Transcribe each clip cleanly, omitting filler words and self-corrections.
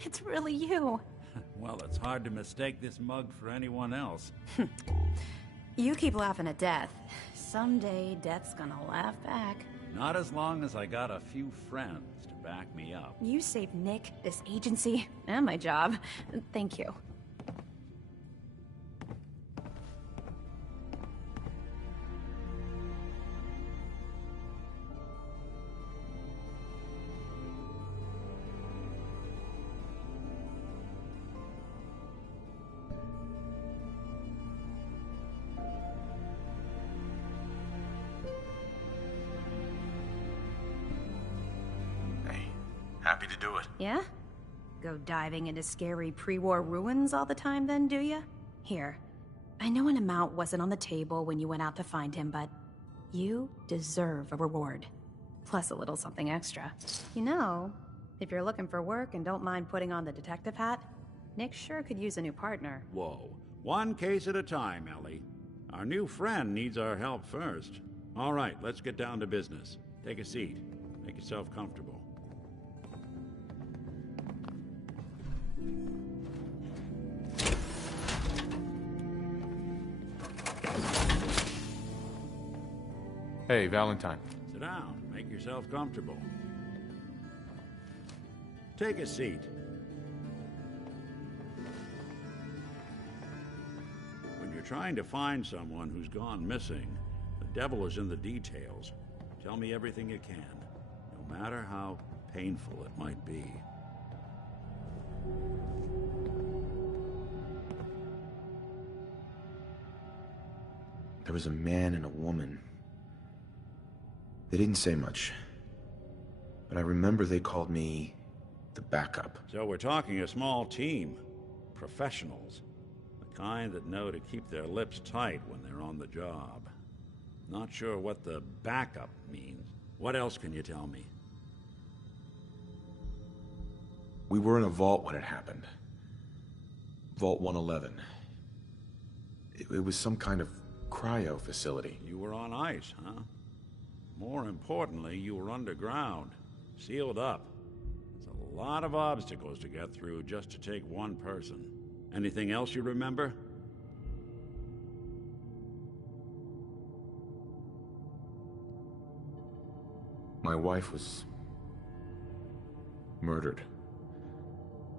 It's really you. Well, it's hard to mistake this mug for anyone else. You keep laughing at death. Someday, death's gonna laugh back. Not as long as I got a few friends to back me up. You saved Nick, this agency, and my job. Thank you. Happy to do it. Yeah? Go diving into scary pre-war ruins all the time then, do ya? Here, I know an amount wasn't on the table when you went out to find him, but you deserve a reward. Plus a little something extra. You know, if you're looking for work and don't mind putting on the detective hat, Nick sure could use a new partner. Whoa. One case at a time, Ellie. Our new friend needs our help first. All right, let's get down to business. Take a seat. Make yourself comfortable. Hey, Valentine. Sit down. Make yourself comfortable. Take a seat. When you're trying to find someone who's gone missing, the devil is in the details. Tell me everything you can, no matter how painful it might be. There was a man and a woman. They didn't say much, but I remember they called me the backup. So we're talking a small team. Professionals. The kind that know to keep their lips tight when they're on the job. Not sure what the backup means. What else can you tell me? We were in a vault when it happened. Vault 111. It was some kind of cryo facility. You were on ice, huh? More importantly, you were underground, sealed up. It's a lot of obstacles to get through just to take one person. Anything else you remember? My wife was murdered.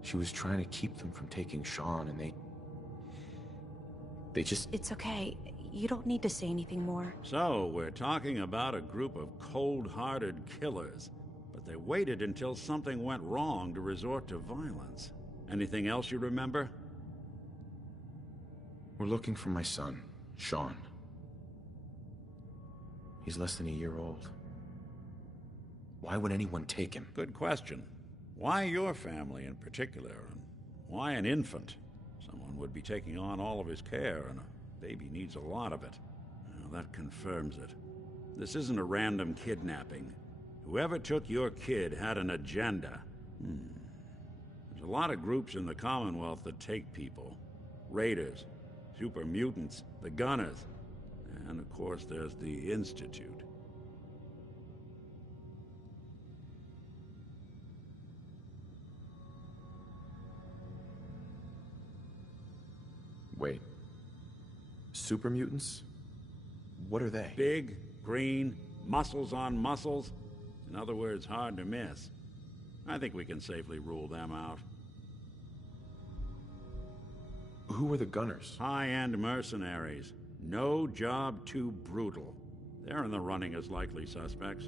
She was trying to keep them from taking Sean, and they just... It's okay. You don't need to say anything more. So, we're talking about a group of cold-hearted killers, but they waited until something went wrong to resort to violence. Anything else you remember? We're looking for my son, Sean. He's less than a year old. Why would anyone take him? Good question. Why your family in particular, and why an infant? Someone would be taking on all of his care, and a baby needs a lot of it. Well, that confirms it. This isn't a random kidnapping. Whoever took your kid had an agenda. There's a lot of groups in the Commonwealth that take people. Raiders, super mutants, the Gunners, and of course there's the Institute. Wait. Super mutants? What are they? Big, green, muscles on muscles. In other words, hard to miss. I think we can safely rule them out. Who are the Gunners? High-end mercenaries. No job too brutal. They're in the running as likely suspects.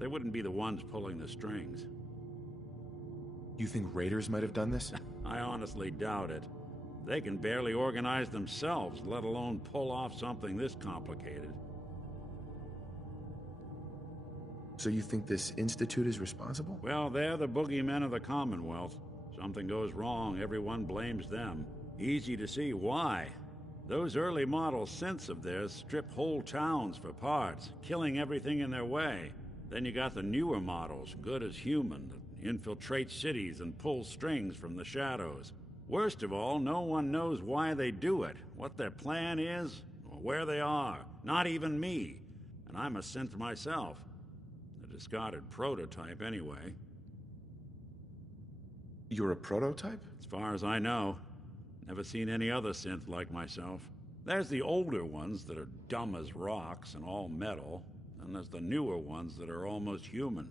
They wouldn't be the ones pulling the strings. You think raiders might have done this? I honestly doubt it. They can barely organize themselves, let alone pull off something this complicated. So you think this Institute is responsible? Well, they're the boogeymen of the Commonwealth. Something goes wrong, everyone blames them. Easy to see why. Those early model synths of theirs strip whole towns for parts, killing everything in their way. Then you got the newer models, good as human, that infiltrate cities and pull strings from the shadows. Worst of all, no one knows why they do it, what their plan is, or where they are. Not even me. And I'm a synth myself. A discarded prototype, anyway. You're a prototype? As far as I know. Never seen any other synth like myself. There's the older ones that are dumb as rocks and all metal, and there's the newer ones that are almost human.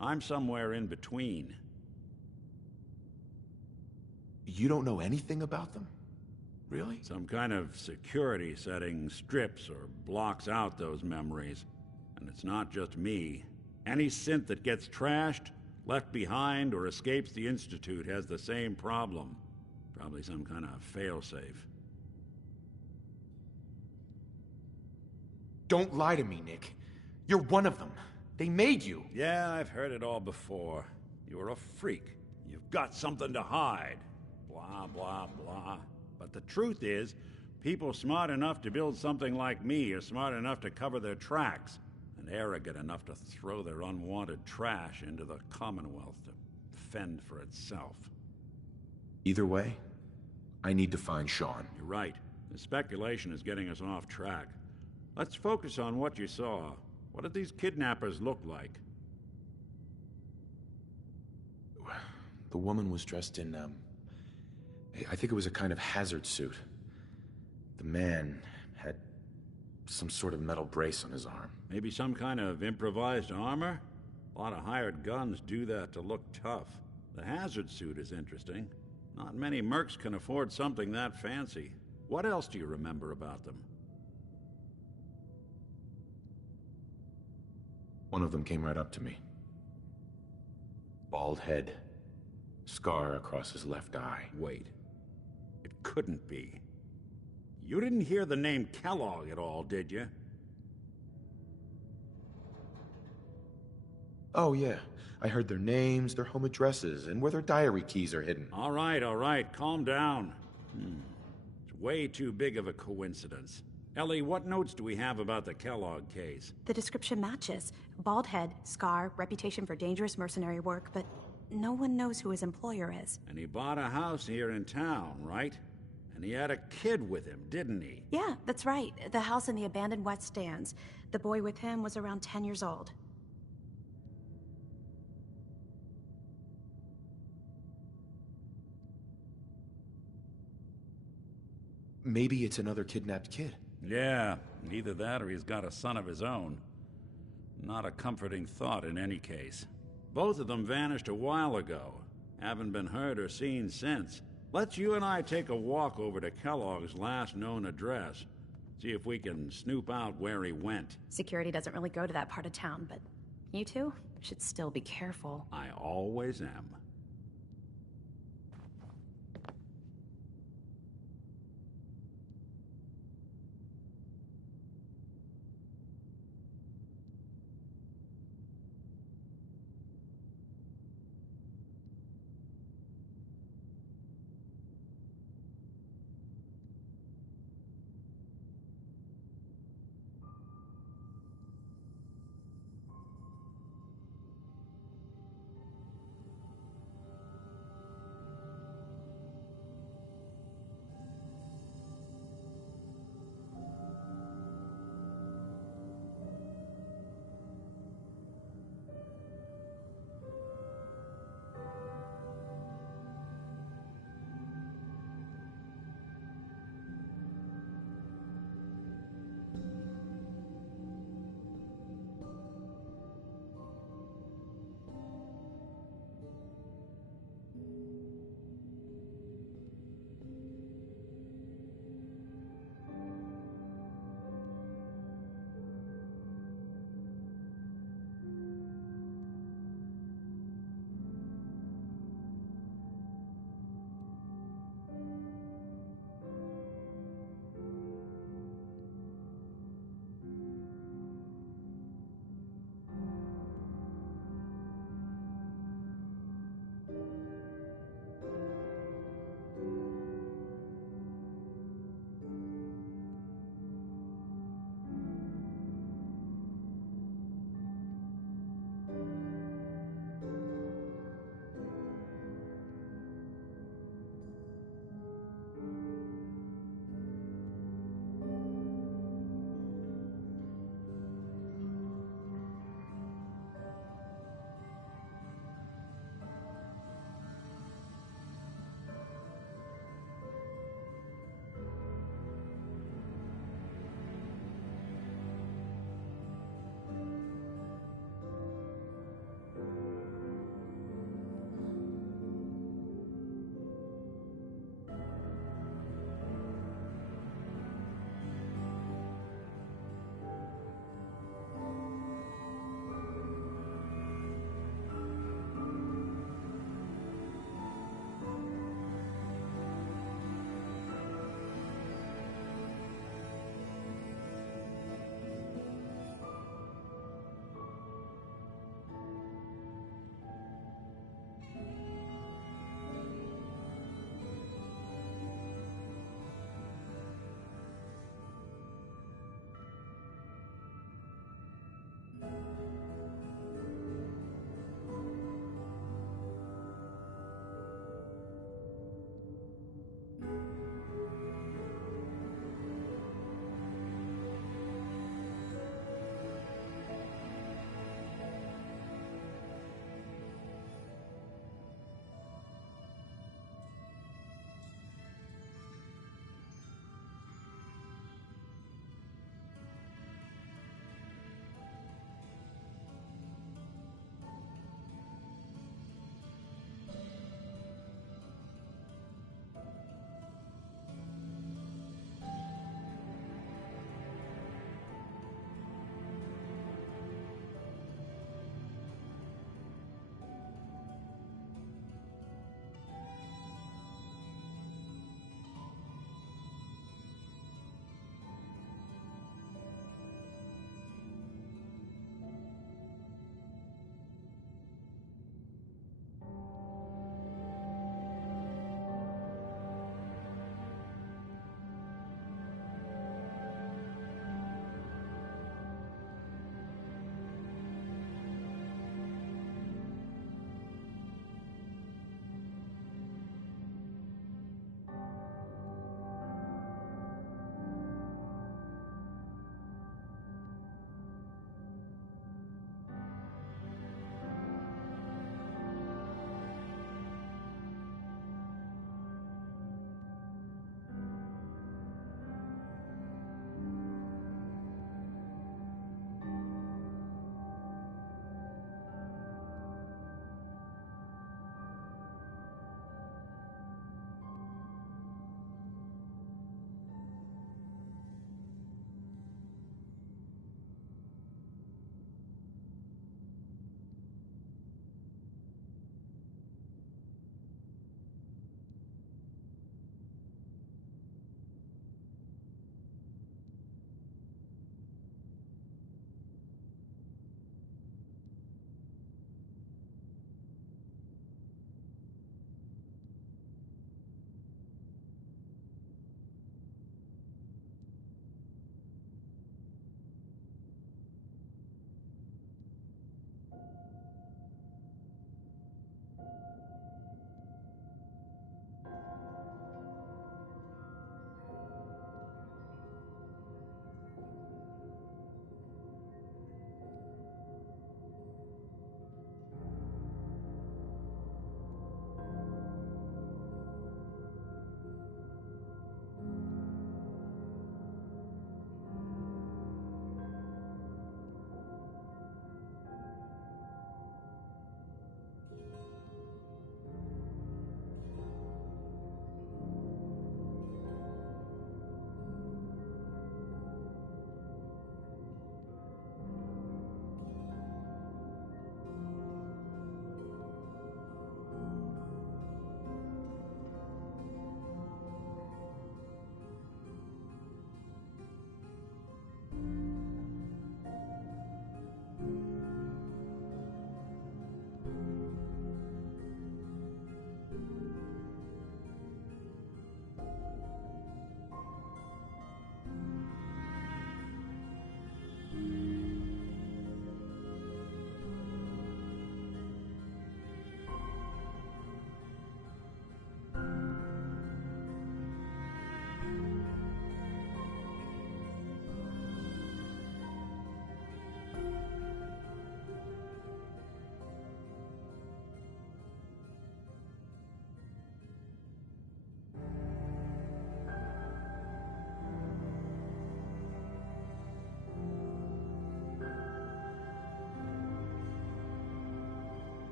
I'm somewhere in between. You don't know anything about them? Really? Some kind of security setting strips or blocks out those memories. And it's not just me. Any synth that gets trashed, left behind, or escapes the Institute has the same problem. Probably some kind of failsafe. Don't lie to me, Nick. You're one of them. They made you. Yeah, I've heard it all before. You're a freak. You've got something to hide. Blah, blah, blah. But the truth is, people smart enough to build something like me are smart enough to cover their tracks, and arrogant enough to throw their unwanted trash into the Commonwealth to fend for itself. Either way, I need to find Sean. You're right. The speculation is getting us off track. Let's focus on what you saw. What did these kidnappers look like? The woman was dressed in, I think it was a kind of hazard suit. The man had some sort of metal brace on his arm. Maybe some kind of improvised armor? A lot of hired guns do that to look tough. The hazard suit is interesting. Not many mercs can afford something that fancy. What else do you remember about them? One of them came right up to me. Bald head. Scar across his left eye. Wait. It couldn't be. You didn't hear the name Kellogg at all, did you? Oh, yeah. I heard their names, their home addresses, and where their diary keys are hidden. All right. Calm down. It's way too big of a coincidence. Ellie, what notes do we have about the Kellogg case? The description matches. Bald head, scar, reputation for dangerous mercenary work, but no one knows who his employer is. And he bought a house here in town, right? And he had a kid with him, didn't he? Yeah, that's right. The house in the abandoned West Stands. The boy with him was around 10 years old. Maybe it's another kidnapped kid. Yeah, either that or he's got a son of his own. Not a comforting thought in any case. Both of them vanished a while ago. Haven't been heard or seen since. Let's you and I take a walk over to Kellogg's last known address. See if we can snoop out where he went. Security doesn't really go to that part of town, but you two should still be careful. I always am.